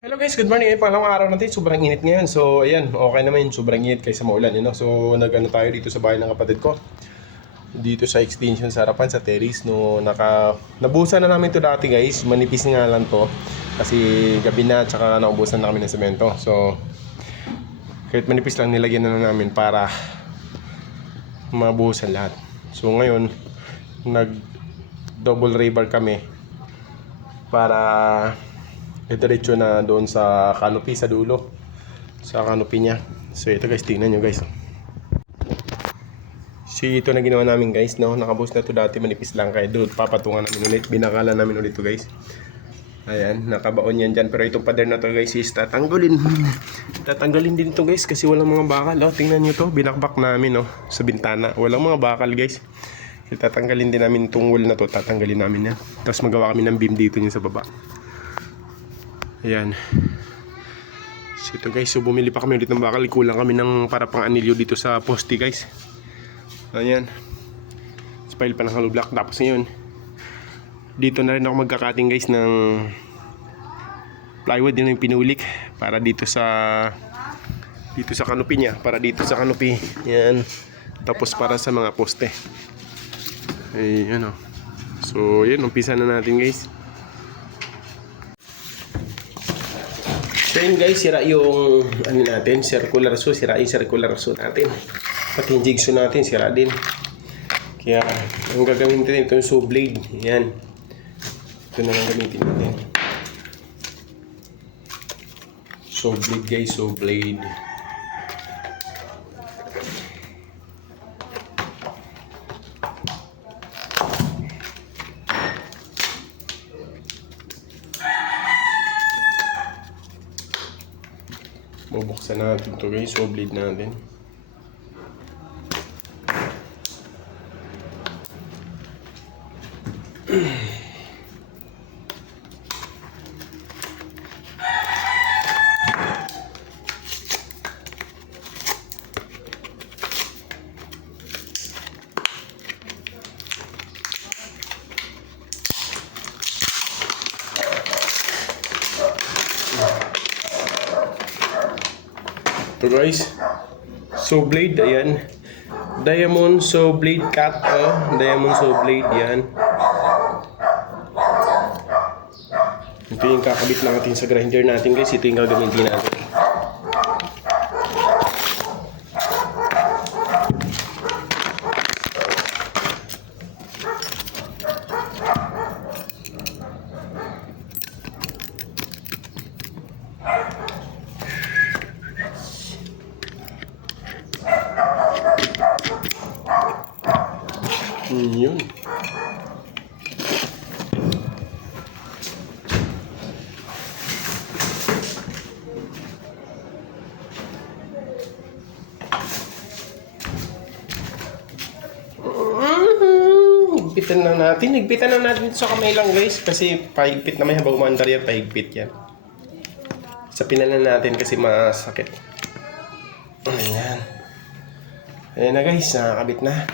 Hello guys, good morning. Pangalawang araw natin, sobrang init ngayon. So, ayan, okay naman yun, sobrang init kaysa maulan, you know? So, nag-ano tayo dito sa bahay ng kapatid ko. Dito sa extension sa harapan, sa terrace, no, nabuhusan na namin to dati guys. Manipis nga lang to. Kasi gabi na, tsaka naubusan na kami ng semento. So, kahit manipis lang, nilagyan na namin para mabuhusan lahat. So, ngayon, nag-double rebar kami para diretso na doon sa canopy sa dulo, sa canopy niya. So ito guys, tingnan nyo guys. So ito na ginawa namin guys, no? Nakabuhos na to dati, manipis lang, kaya doon papatungan namin ulit, binakala namin ulit to guys. Ayan, nakabaon yan dyan. Pero itong pader na to guys is tatanggalin din to guys, kasi walang mga bakal. Oh, tingnan nyo to, binakbak namin, oh, sa bintana, walang mga bakal guys. Tatanggalin din namin itong wall na to, tatanggalin namin yan. Tapos magawa kami ng beam dito niya sa baba. Ayan. So ito guys, so bumili pa kami ulit ng bakal. Kulang kami ng para pang anilyo dito sa poste guys. Ayan. Spile pa ng hollow block. Tapos ngayon, dito na rin ako magkakating guys ng plywood. Din yung pinulik para dito sa canopy niya. Para dito sa canopy. Ayan. Tapos para sa mga poste. Ayan o. So yan, umpisa na natin guys. So yun guys, sira yung ano natin, circular saw, sira yung circular saw natin. Pati yung jigsaw natin, sira din. Kaya ang gagamitin natin, ito yung saw blade. Yan. Ito na lang gamitin natin. Saw blade guys, saw blade. Bubuksan natin ito guys, saw blade natin. Ito guys, saw blade, ayan. Diamond saw blade cut, oh. Diamond saw blade, yan. Ito yung kakabit natin sa grinder natin guys. Ito yung gagamitin natin. Yun. Higpitan na natin. Higpitan na natin sa kamay lang guys. Kasi pahigpit na may habang umandar yan. Pahigpit yan. Sapin na natin kasi masakit. Ayan. Ayan na guys. Nakakabit na.